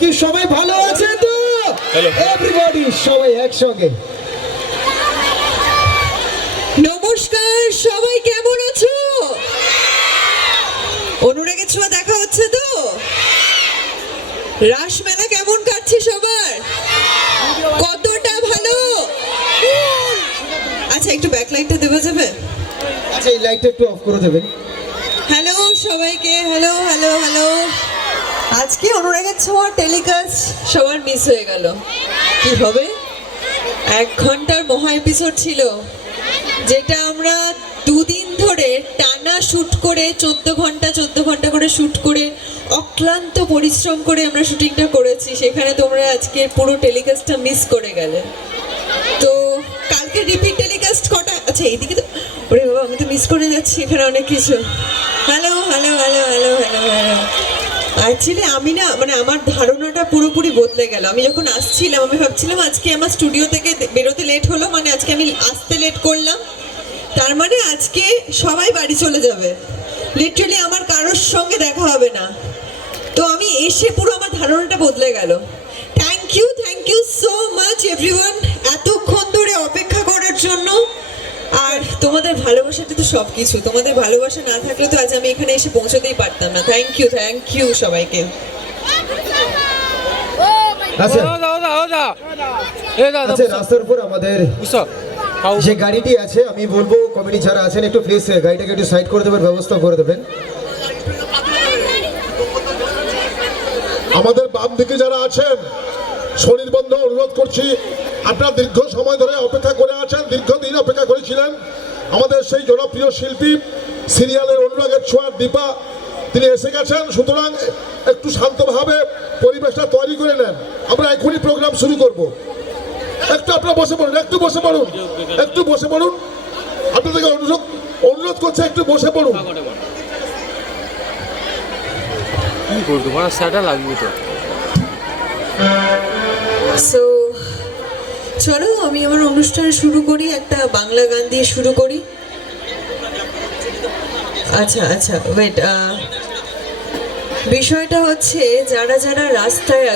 কি সবাই ভালো আছে তো? এভরিবডি সবাই একসঙ্গে। নমস্কার, সবাই কেমন আছো? অনুরাগের ছোঁয়া দেখা হচ্ছে তো? রাসমেলা কেমন কাটছে সবার? কতটা ভালো? আচ্ছা, একটু ব্যাকলাইটটা দেওয়া যাবে? আচ্ছা, এই লাইটটা একটু অফ করে দেবেন। হ্যালো সবাইকে, হ্যালো হ্যালো হ্যালো। আজকে অনুরাগের ছোঁয়া টেলিকাস্ট সবার মিস হয়ে গেল। কি হবে? 1 ঘন্টার মহা এপিসোড ছিল, যেটা আমরা 2 দিন ধরে টানা শুট করে 14 ঘন্টা করে শুট করে অক্লান্ত পরিশ্রম করে আমরা শুটিংটা করেছি। সেখানে তোমরা আজকে পুরো টেলিকাস্টটা মিস করে গেলে। তো কালকে রিপিট টেলিকাস্ট কটা? আচ্ছা, এইদিকে তো, ওরে বাবা, আমি তো মিস করে যাচ্ছি এখানে অনেক কিছু। Hello hello hello hello hello hello. Actually আমি না, মানে আমার ধারণাটা পুরোপুরি বদলে গেল। আমি যখন আসছিলাম আমি ভাবছিলাম আজকে আমার স্টুডিও থেকে বেরোতে লেট হলো, মানে আজকে আমি আসতে লেট করলাম, তার মানে আজকে সবাই বাড়ি চলে যাবে, লিটারালি আমার কারোর সঙ্গে দেখা হবে না। তো আমি এসে পুরো আমার ধারণাটা বদলে গেল। Thank you so much everyone, এতক্ষণ ধরে অপেক্ষা করার জন্য। আর তোমাদের ভালোবাসাটা তো সব কিছু। তোমাদের ভালোবাসা না থাকলে তো আজ আমি এখানে এসে পৌঁছতেই পারতাম না। থ্যাংক ইউ সবাইকে। আচ্ছা আচ্ছা, রাস্তার উপর আমাদের যে গাড়িটি আছে, আমি বলবো কমিটি যারা আছেন একটু প্লিজ গাড়িটাকে একটু সাইড করে দেবেন, ব্যবস্থা করে দেবেন। আমাদের বাম দিকে যারা আছেন শনির্বন্ধ অনুরোধ করছি, আপনারা দীর্ঘ সময় ধরে অপেক্ষা করে আছেন, দীর্ঘদিন অপেক্ষা করেছিলেন। আমাদের সেই জনপ্রিয় শিল্পী সিরিয়ালের অনুরাগের ছোঁয়ার দীপা, তিনি এসে গেছেন। সুতরাং একটু শান্তভাবে পরিবেশটা তৈরি করে নেন, আমরা এখনই প্রোগ্রাম শুরু করব। একটু আপনারা বসে পড়ুন, একটু বসে পড়ুন। আপনাদেরকে অনুরোধ করছে, একটু বসে পড়ুন। সো চলো আমি আমার অনুষ্ঠান শুরু করি, একটা বাংলা গান দিয়ে শুরু করি। আচ্ছা ওয়েট, বিষয়টা হচ্ছে যারা যারা রাস্তায় আছো